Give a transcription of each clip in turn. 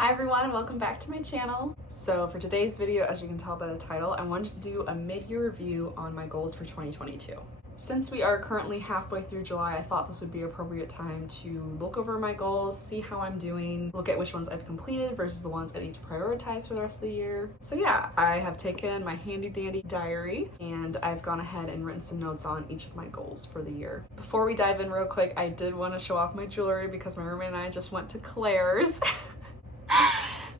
Hi everyone and welcome back to my channel. So for today's video, as you can tell by the title, I wanted to do a mid-year review on my goals for 2022. Since we are currently halfway through July, I thought this would be an appropriate time to look over my goals, see how I'm doing, look at which ones I've completed versus the ones I need to prioritize for the rest of the year. So yeah, I have taken my handy dandy diary and I've gone ahead and written some notes on each of my goals for the year. Before we dive in real quick, I did want to show off my jewelry because my roommate and I just went to Claire's.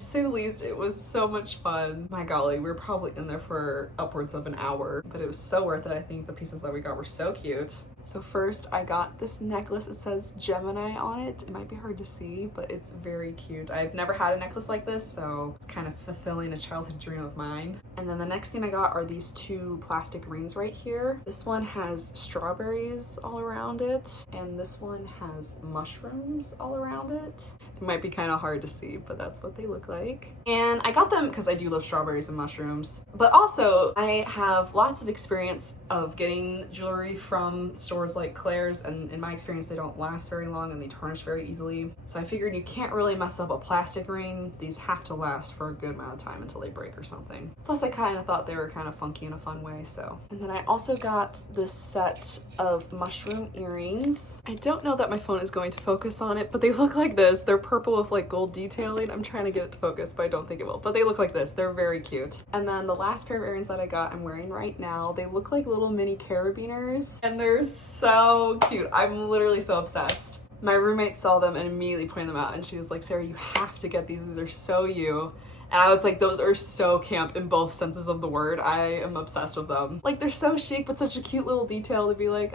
To say the least, it was so much fun. My golly, we were probably in there for upwards of an hour, but it was so worth it. I think the pieces that we got were so cute. So first I got this necklace. It says Gemini on it. It might be hard to see, but it's very cute. I've never had a necklace like this, so it's kind of fulfilling a childhood dream of mine. And then the next thing I got are these two plastic rings right here. This one has strawberries all around it, and this one has mushrooms all around it. It might be kind of hard to see, but that's what they look like. And I got them because I do love strawberries and mushrooms, but also I have lots of experience of getting jewelry from stores like Claire's, and in my experience they don't last very long and they tarnish very easily. So I figured you can't really mess up a plastic ring. These have to last for a good amount of time until they break or something. Plus I kind of thought they were kind of funky in a fun way, so. And then I also got this set of mushroom earrings. I don't know that my phone is going to focus on it, but they look like this. They're purple with like gold detailing. I'm trying to get it to focus, but I don't think it will. But they look like this. They're very cute. And then the last pair of earrings that I got, I'm wearing right now. They look like little mini carabiners, and they're so cute. I'm literally so obsessed. My roommate saw them and immediately pointed them out, and she was like, "Sarah, you have to get these. These are so you." And I was like, those are so camp in both senses of the word. I am obsessed with them. Like, they're so chic, but such a cute little detail to be like,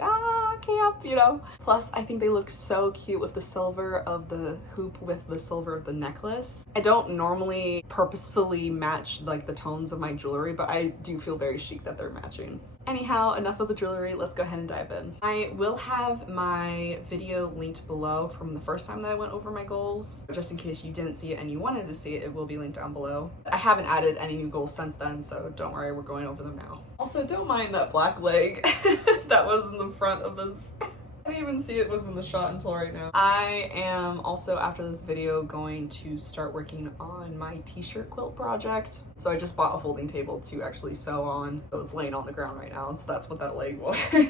camp, you know? Plus, I think they look so cute with the silver of the hoop with the silver of the necklace. I don't normally purposefully match like the tones of my jewelry, but I do feel very chic that they're matching. Anyhow, enough of the jewelry, let's go ahead and dive in. I will have my video linked below from the first time that I went over my goals. Just in case you didn't see it and you wanted to see it, it will be linked down below. I haven't added any new goals since then, so don't worry, we're going over them now. Also, don't mind that black leg that was in the front of this. I didn't even see it was in the shot until right now. I am also, after this video, going to start working on my t-shirt quilt project. So I just bought a folding table to actually sew on. So it's laying on the ground right now, and so that's what that leg was. I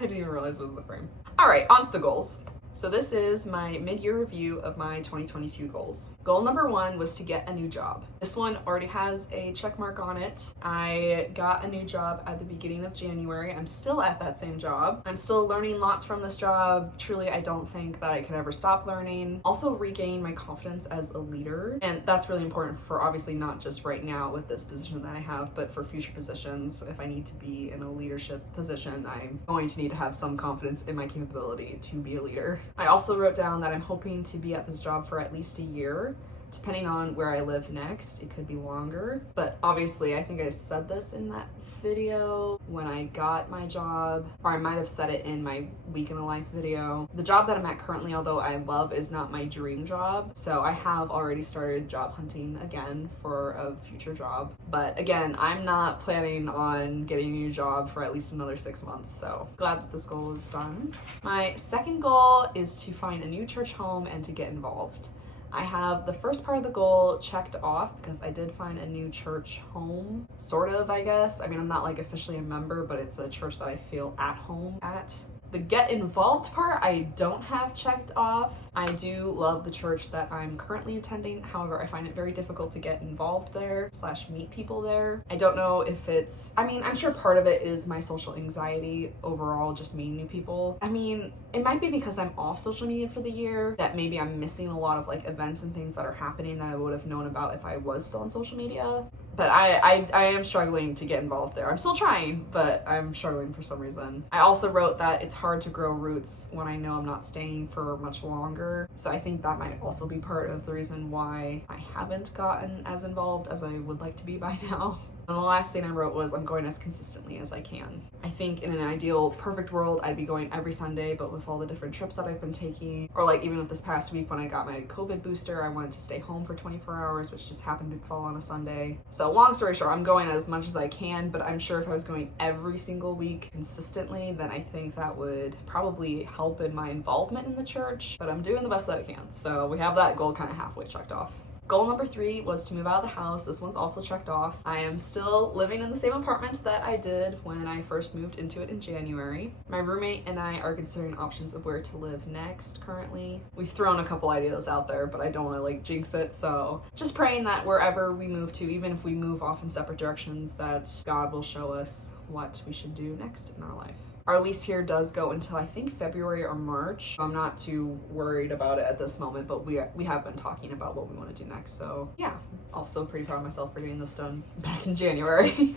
didn't even realize it was in the frame. All right, on to the goals. So this is my mid-year review of my 2022 goals. Goal number 1 was to get a new job. This one already has a check mark on it. I got a new job at the beginning of January. I'm still at that same job. I'm still learning lots from this job. Truly, I don't think that I could ever stop learning. Also regaining my confidence as a leader. And that's really important for obviously not just right now with this position that I have, but for future positions. If I need to be in a leadership position, I'm going to need to have some confidence in my capability to be a leader. I also wrote down that I'm hoping to be at this job for at least a year. Depending on where I live next, it could be longer. But obviously, I think I said this in that video when I got my job, or I might have said it in my week in the life video. The job that I'm at currently, although I love, is not my dream job. So I have already started job hunting again for a future job. But again, I'm not planning on getting a new job for at least another 6 months. So glad that this goal is done. My second goal is to find a new church home and to get involved. I have the first part of the goal checked off because I did find a new church home, sort of, I guess. I mean, I'm not like officially a member, but it's a church that I feel at home at. The get involved part, I don't have checked off. I do love the church that I'm currently attending. However, I find it very difficult to get involved there / meet people there. I don't know if it's, I mean, I'm sure part of it is my social anxiety overall, just meeting new people. I mean, it might be because I'm off social media for the year that maybe I'm missing a lot of like events and things that are happening that I would have known about if I was still on social media. But I am struggling to get involved there. I'm still trying, but I'm struggling for some reason. I also wrote that it's hard to grow roots when I know I'm not staying for much longer. So I think that might also be part of the reason why I haven't gotten as involved as I would like to be by now. And the last thing I wrote was I'm going as consistently as I can. I think in an ideal, perfect world, I'd be going every Sunday, but with all the different trips that I've been taking, or like even with this past week when I got my COVID booster, I wanted to stay home for 24 hours, which just happened to fall on a Sunday. So long story short, I'm going as much as I can, but I'm sure if I was going every single week consistently, then I think that would probably help in my involvement in the church, but I'm doing the best that I can. So we have that goal kind of halfway checked off. Goal number 3 was to move out of the house. This one's also checked off. I am still living in the same apartment that I did when I first moved into it in January. My roommate and I are considering options of where to live next currently. We've thrown a couple ideas out there, but I don't want to like jinx it, so just praying that wherever we move to, even if we move off in separate directions, that God will show us what we should do next in our life. Our lease here does go until I think February or March. I'm not too worried about it at this moment, but we have been talking about what we want to do next. So yeah, also pretty proud of myself for getting this done back in January.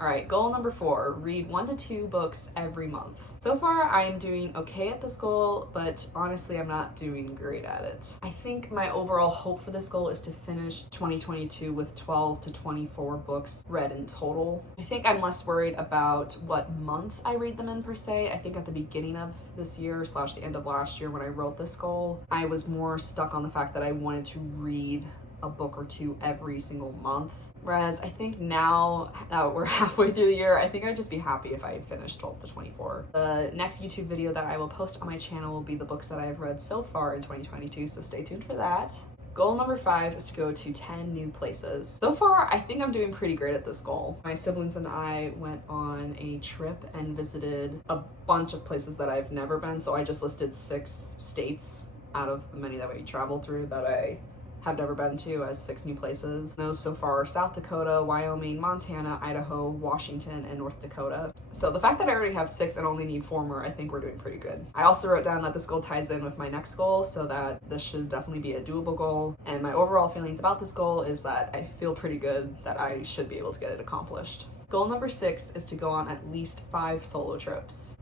All right, goal number 4, read 1 to 2 books every month. So far, I'm doing okay at this goal, but honestly, I'm not doing great at it. I think my overall hope for this goal is to finish 2022 with 12 to 24 books read in total. I think I'm less worried about what month I read them in per se. I think at the beginning of this year / the end of last year when I wrote this goal, I was more stuck on the fact that I wanted to read a book or 2 every single month. Whereas I think now that we're halfway through the year, I think I'd just be happy if I finished 12 to 24. The next YouTube video that I will post on my channel will be the books that I've read so far in 2022, so stay tuned for that. Goal number 5 is to go to 10 new places. So far, I think I'm doing pretty great at this goal. My siblings and I went on a trip and visited a bunch of places that I've never been, so I just listed 6 states out of the many that we traveled through that I have never been to as 6 new places. Those so far are South Dakota, Wyoming, Montana, Idaho, Washington, and North Dakota. So the fact that I already have 6 and only need 4 more, I think we're doing pretty good. I also wrote down that this goal ties in with my next goal, so that this should definitely be a doable goal. And my overall feelings about this goal is that I feel pretty good that I should be able to get it accomplished. Goal number 6 is to go on at least 5 solo trips.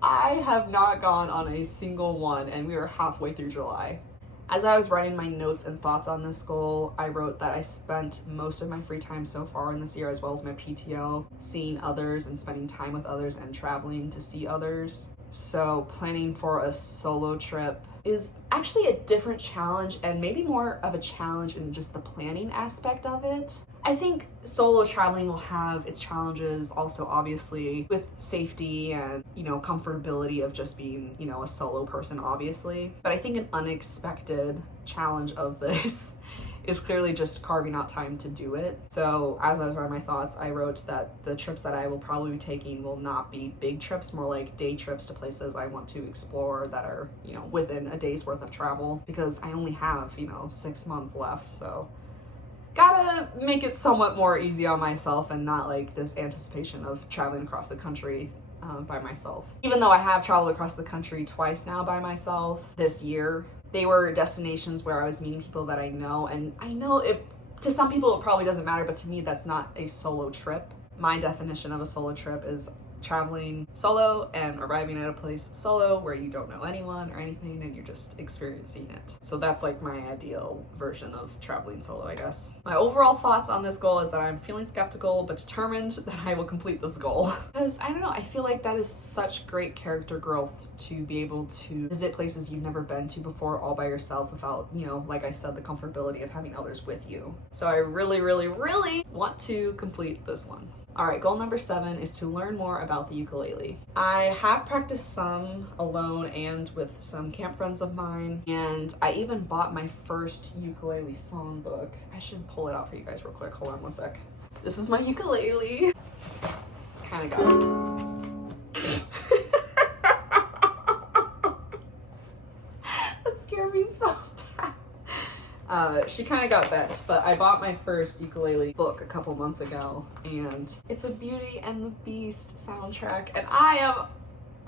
I have not gone on a single one, and we are halfway through July. As I was writing my notes and thoughts on this goal, I wrote that I spent most of my free time so far in this year, as well as my PTO, seeing others and spending time with others and traveling to see others. So planning for a solo trip is actually a different challenge, and maybe more of a challenge in just the planning aspect of it. I think solo traveling will have its challenges also, obviously, with safety and, comfortability of just being, a solo person, obviously. But I think an unexpected challenge of this is clearly just carving out time to do it. So as I was writing my thoughts, I wrote that the trips that I will probably be taking will not be big trips, more like day trips to places I want to explore that are, within a day's worth of travel, because I only have, 6 months left. So gotta make it somewhat more easy on myself and not like this anticipation of traveling across the country by myself. Even though I have traveled across the country twice now by myself this year, they were destinations where I was meeting people that I know, and I know to some people it probably doesn't matter, but to me that's not a solo trip. My definition of a solo trip is traveling solo and arriving at a place solo where you don't know anyone or anything and you're just experiencing it. So that's like my ideal version of traveling solo, I guess. My overall thoughts on this goal is that I'm feeling skeptical but determined that I will complete this goal. Because I don't know, I feel like that is such great character growth to be able to visit places you've never been to before all by yourself without, like I said, the comfortability of having others with you. So I really, really, really want to complete this one. All right, goal number 7 is to learn more about the ukulele. I have practiced some alone and with some camp friends of mine, and I even bought my first ukulele songbook. I should pull it out for you guys real quick. Hold on one sec. This is my ukulele. Kind of got it. That scared me so bad. She kind of got bent, but I bought my first ukulele book a couple months ago, and it's a Beauty and the Beast soundtrack, and I am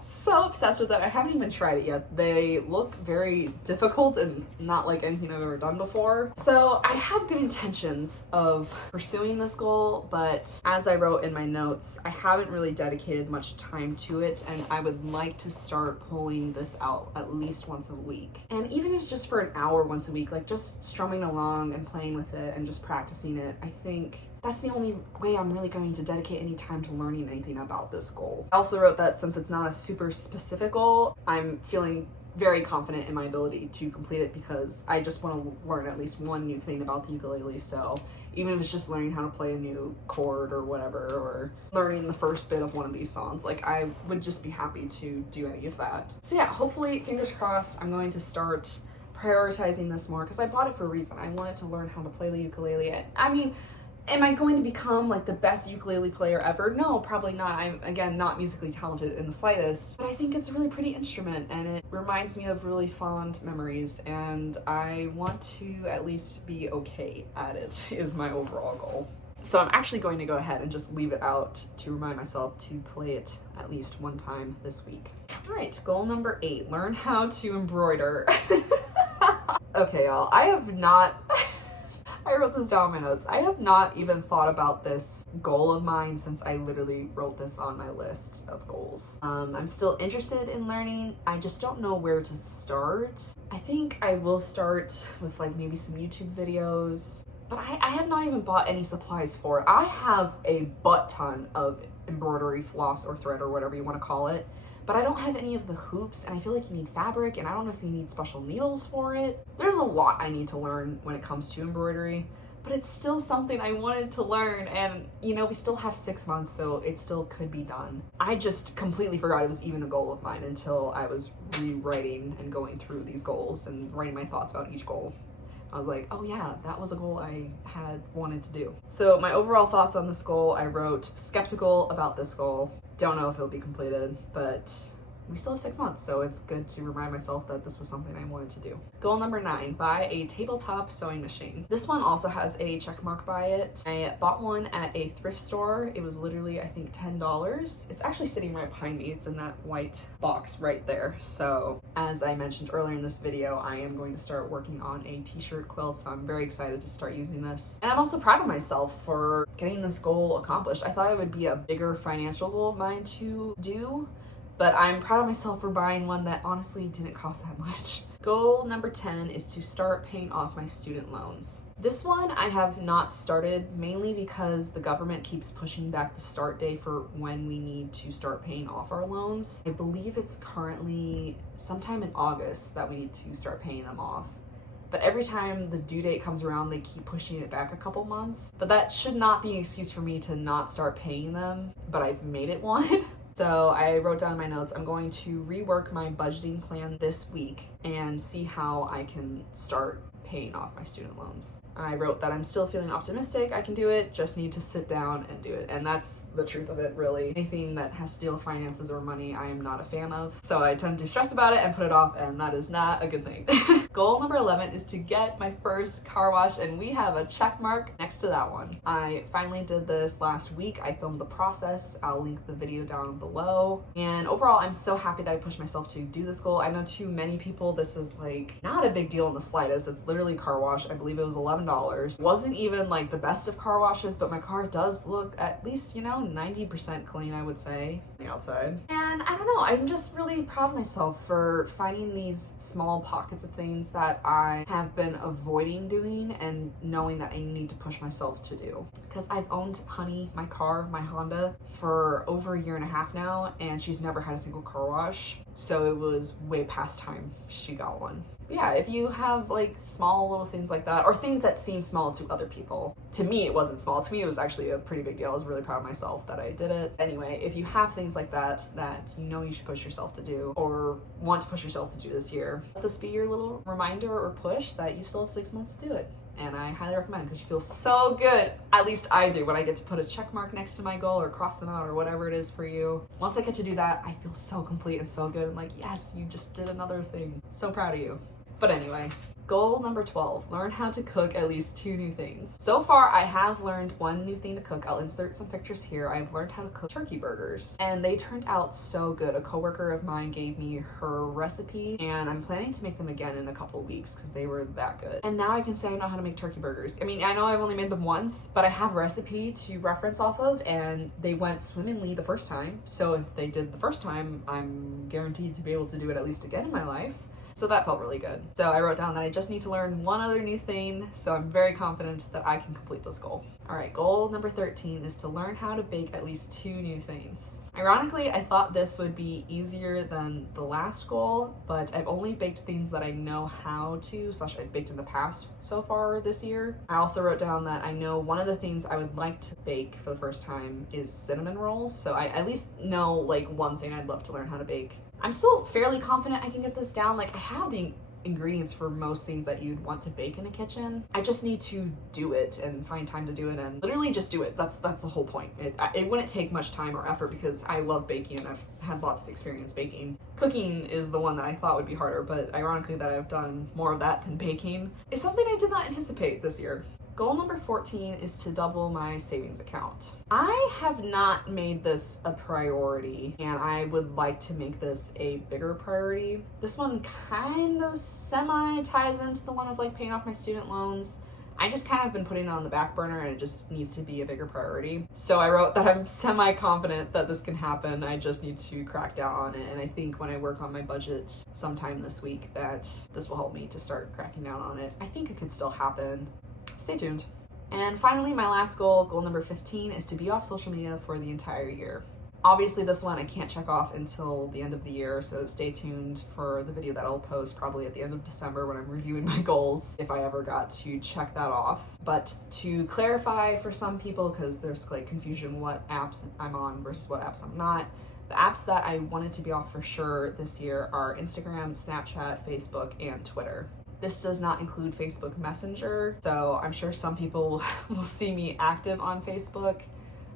so obsessed with it. I haven't even tried it yet. They look very difficult and not like anything I've ever done before. So I have good intentions of pursuing this goal, but as I wrote in my notes, I haven't really dedicated much time to it, and I would like to start pulling this out at least once a week. And even if it's just for an hour once a week, like just strumming along and playing with it and just practicing it, I think that's the only way I'm really going to dedicate any time to learning anything about this goal. I also wrote that since it's not a super specific goal, I'm feeling very confident in my ability to complete it because I just want to learn at least one new thing about the ukulele. So even if it's just learning how to play a new chord or whatever, or learning the first bit of one of these songs, like I would just be happy to do any of that. So yeah, hopefully, fingers crossed, I'm going to start prioritizing this more because I bought it for a reason. I wanted to learn how to play the ukulele. I mean, am I going to become like the best ukulele player ever? No, probably not. I'm, again, not musically talented in the slightest, but I think it's a really pretty instrument and it reminds me of really fond memories, and I want to at least be okay at it is my overall goal. So I'm actually going to go ahead and just leave it out to remind myself to play it at least one time this week. All right, goal number 8, learn how to embroider. Okay, y'all, I have not, I wrote this down in my notes. I have not even thought about this goal of mine since I literally wrote this on my list of goals. I'm still interested in learning. I just don't know where to start. I think I will start with like maybe some YouTube videos, but I have not even bought any supplies for it. I have a butt ton of embroidery floss or thread or whatever you want to call it, but I don't have any of the hoops, and I feel like you need fabric, and I don't know if you need special needles for it. There's a lot I need to learn when it comes to embroidery, but it's still something I wanted to learn, and you know, we still have 6 months, so it still could be done. I just completely forgot it was even a goal of mine until I was rewriting and going through these goals and writing my thoughts about each goal. I was like, oh yeah, that was a goal I had wanted to do. So my overall thoughts on this goal, I wrote skeptical about this goal. Don't know if it'll be completed, but we still have 6 months, so it's good to remind myself that this was something I wanted to do. Goal number 9, buy a tabletop sewing machine. This one also has a check mark by it. I bought one at a thrift store. It was literally, I think, $10. It's actually sitting right behind me. It's in that white box right there. So as I mentioned earlier in this video, I am going to start working on a t-shirt quilt, so I'm very excited to start using this. And I'm also proud of myself for getting this goal accomplished. I thought it would be a bigger financial goal of mine to do, but I'm proud of myself for buying one that honestly didn't cost that much. Goal number 10 is to start paying off my student loans. This one I have not started, mainly because the government keeps pushing back the start date for when we need to start paying off our loans. I believe it's currently sometime in August that we need to start paying them off. But every time the due date comes around, they keep pushing it back a couple months. But that should not be an excuse for me to not start paying them, but I've made it one. So I wrote down in my notes, I'm going to rework my budgeting plan this week and see how I can start paying off my student loans. I wrote that I'm still feeling optimistic I can do it, just need to sit down and do it. And that's the truth of it, really. Anything that has to deal with finances or money, I am not a fan of. So I tend to stress about it and put it off, and that is not a good thing. Goal number 11 is to get my first car wash, and we have a check mark next to that one. I finally did this last week. I filmed the process. I'll link the video down below. And overall, I'm so happy that I pushed myself to do this goal. I know too many people, this is like not a big deal in the slightest. It's literally car wash. I believe it was $11. Wasn't even like the best of car washes, but my car does look at least, you know, 90% clean, I would say, on the outside. And I don't know, I'm just really proud of myself for finding these small pockets of things that I have been avoiding doing and knowing that I need to push myself to do. Because I've owned Honey, my car, my Honda, for over a year and a half now, and she's never had a single car wash. So it was way past time she got one. But yeah, if you have like small little things like that, or things that seem small to other people. To me, it wasn't small. To me, it was actually a pretty big deal. I was really proud of myself that I did it. Anyway, if you have things like that, that you know you should push yourself to do, or want to push yourself to do this year, let this be your little reminder or push that you still have 6 months to do it. And I highly recommend it because you feel so good. At least I do when I get to put a check mark next to my goal or cross them out or whatever it is for you. Once I get to do that, I feel so complete and so good. I'm like, yes, you just did another thing. So proud of you. But anyway, goal number 12, learn how to cook at least 2 new things. So far, I have learned 1 new thing to cook. I'll insert some pictures here. I've learned how to cook turkey burgers, and they turned out so good. A coworker of mine gave me her recipe, and I'm planning to make them again in a couple weeks because they were that good. And now I can say I know how to make turkey burgers. I mean, I know I've only made them once, but I have a recipe to reference off of, and they went swimmingly the first time. So if they did the first time, I'm guaranteed to be able to do it at least again in my life. So that felt really good. So I wrote down that I just need to learn 1 other new thing, so I'm very confident that I can complete this goal. All right, goal number 13 is to learn how to bake at least 2 new things. Ironically, I thought this would be easier than the last goal, but I've only baked things that I know how to, / I've baked in the past so far this year. I also wrote down that I know one of the things I would like to bake for the first time is cinnamon rolls, so I at least know like 1 thing I'd love to learn how to bake. I'm still fairly confident I can get this down. Like, I have the ingredients for most things that you'd want to bake in a kitchen. I just need to do it and find time to do it and literally just do it. That's the whole point. It wouldn't take much time or effort because I love baking and I've had lots of experience baking. Cooking is the one that I thought would be harder, but ironically that I've done more of that than baking is something I did not anticipate this year. Goal number 14 is to double my savings account. I have not made this a priority and I would like to make this a bigger priority. This one kind of semi ties into the one of like paying off my student loans. I just kind of been putting it on the back burner and it just needs to be a bigger priority. So I wrote that I'm semi-confident that this can happen. I just need to crack down on it. And I think when I work on my budget sometime this week that this will help me to start cracking down on it. I think it could still happen. Stay tuned. And finally, my last goal number 15, is to be off social media for the entire year. Obviously this one I can't check off until the end of the year, so stay tuned for the video that I'll post probably at the end of December when I'm reviewing my goals, if I ever got to check that off. But to clarify for some people, because there's like confusion what apps I'm on versus what apps I'm not, the apps that I wanted to be off for sure this year are Instagram, Snapchat, Facebook, and Twitter. This does not include Facebook Messenger, so I'm sure some people will see me active on Facebook,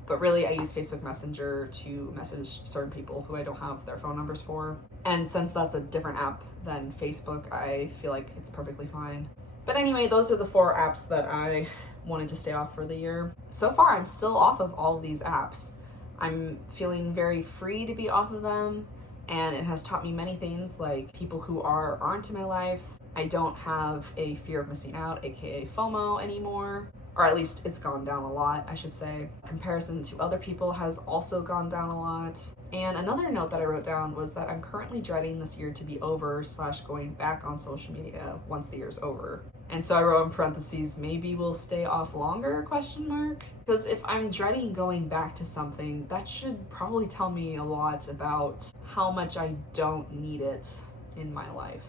but really I use Facebook Messenger to message certain people who I don't have their phone numbers for. And since that's a different app than Facebook, I feel like it's perfectly fine. But anyway, those are the 4 apps that I wanted to stay off for the year. So far, I'm still off of all of these apps. I'm feeling very free to be off of them, and it has taught me many things, like people who aren't in my life. I don't have a fear of missing out, aka FOMO, anymore, or at least it's gone down a lot, I should say. Comparison to other people has also gone down a lot. And another note that I wrote down was that I'm currently dreading this year to be over / going back on social media once the year's over. And so I wrote in parentheses, maybe we'll stay off longer, ? Because if I'm dreading going back to something, that should probably tell me a lot about how much I don't need it in my life.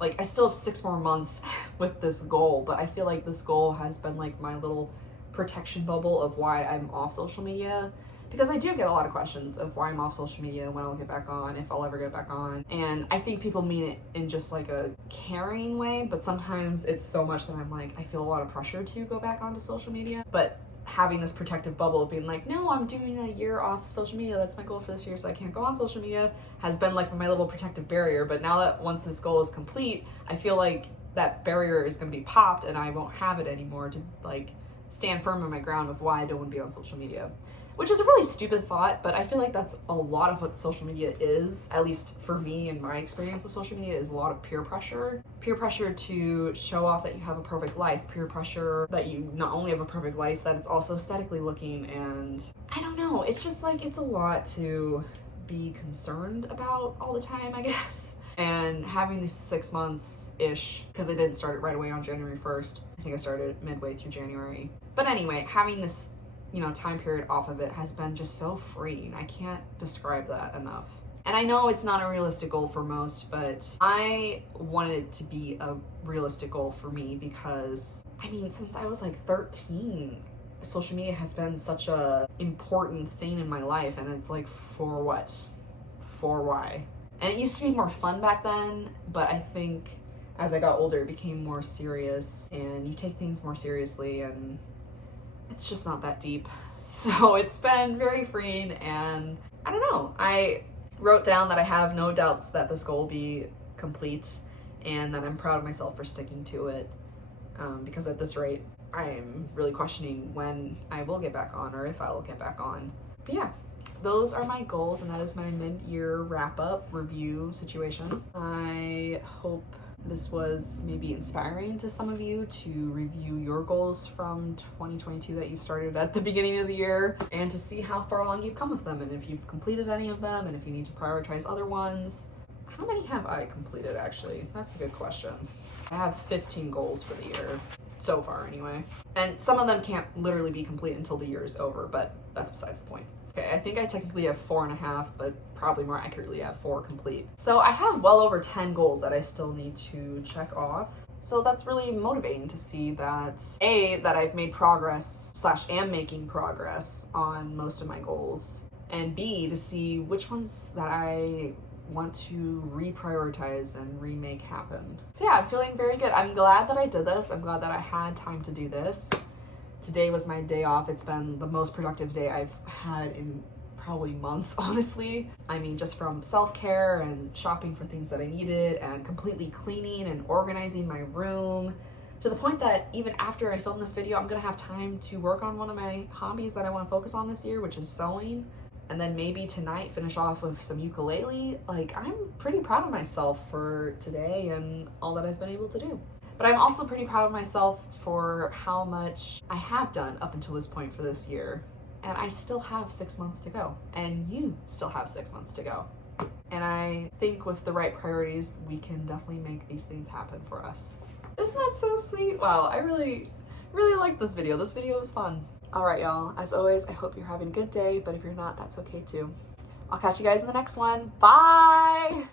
Like, I still have 6 more months with this goal, but I feel like this goal has been like my little protection bubble of why I'm off social media. Because I do get a lot of questions of why I'm off social media, when I'll get back on, if I'll ever get back on. And I think people mean it in just like a caring way, but sometimes it's so much that I'm like, I feel a lot of pressure to go back onto social media. But having this protective bubble of being like, no, I'm doing a year off social media, that's my goal for this year, so I can't go on social media, has been like my little protective barrier. But now that once this goal is complete, I feel like that barrier is going to be popped and I won't have it anymore to like stand firm on my ground of why I don't want to be on social media. Which is a really stupid thought, but I feel like that's a lot of what social media is, at least for me and my experience with social media, is a lot of peer pressure. Peer pressure to show off that you have a perfect life, peer pressure that you not only have a perfect life, that it's also aesthetically looking, and I don't know, it's just like, it's a lot to be concerned about all the time, I guess. And having these 6 months-ish, because I didn't start it right away on January 1st. I think I started midway through January. But anyway, having this time period off of it has been just so freeing. I can't describe that enough. And I know it's not a realistic goal for most, but I wanted it to be a realistic goal for me because, I mean, since I was like 13, social media has been such a important thing in my life, and it's like, for what? For why? And it used to be more fun back then, but I think as I got older, it became more serious, and you take things more seriously, and it's just not that deep. So it's been very freeing, and I don't know. I wrote down that I have no doubts that this goal will be complete, and that I'm proud of myself for sticking to it, because at this rate, I'm really questioning when I will get back on, or if I will get back on. But yeah, those are my goals, and that is my mid-year wrap-up review situation. I hope this was maybe inspiring to some of you to review your goals from 2022 that you started at the beginning of the year, and to see how far along you've come with them, and if you've completed any of them, and if you need to prioritize other ones. How many have I completed, actually? That's a good question. I have 15 goals for the year, so far anyway. And some of them can't literally be complete until the year is over, but that's besides the point. Okay, I think I technically have 4.5, but probably more accurately I have 4 complete. So I have well over 10 goals that I still need to check off. So that's really motivating to see that, A, that I've made progress / am making progress on most of my goals, and B, to see which ones that I want to reprioritize and remake happen. So yeah, I'm feeling very good. I'm glad that I did this. I'm glad that I had time to do this. Today was my day off. It's been the most productive day I've had in probably months, honestly. I mean, just from self-care and shopping for things that I needed and completely cleaning and organizing my room, to the point that even after I film this video, I'm gonna have time to work on one of my hobbies that I want to focus on this year, which is sewing. And then maybe tonight finish off with some ukulele. Like, I'm pretty proud of myself for today and all that I've been able to do. But I'm also pretty proud of myself for how much I have done up until this point for this year. And I still have 6 months to go. And you still have 6 months to go. And I think with the right priorities, we can definitely make these things happen for us. Isn't that so sweet? Wow, I really liked this video. This video was fun. All right, y'all. As always, I hope you're having a good day, but if you're not, that's okay too. I'll catch you guys in the next one. Bye!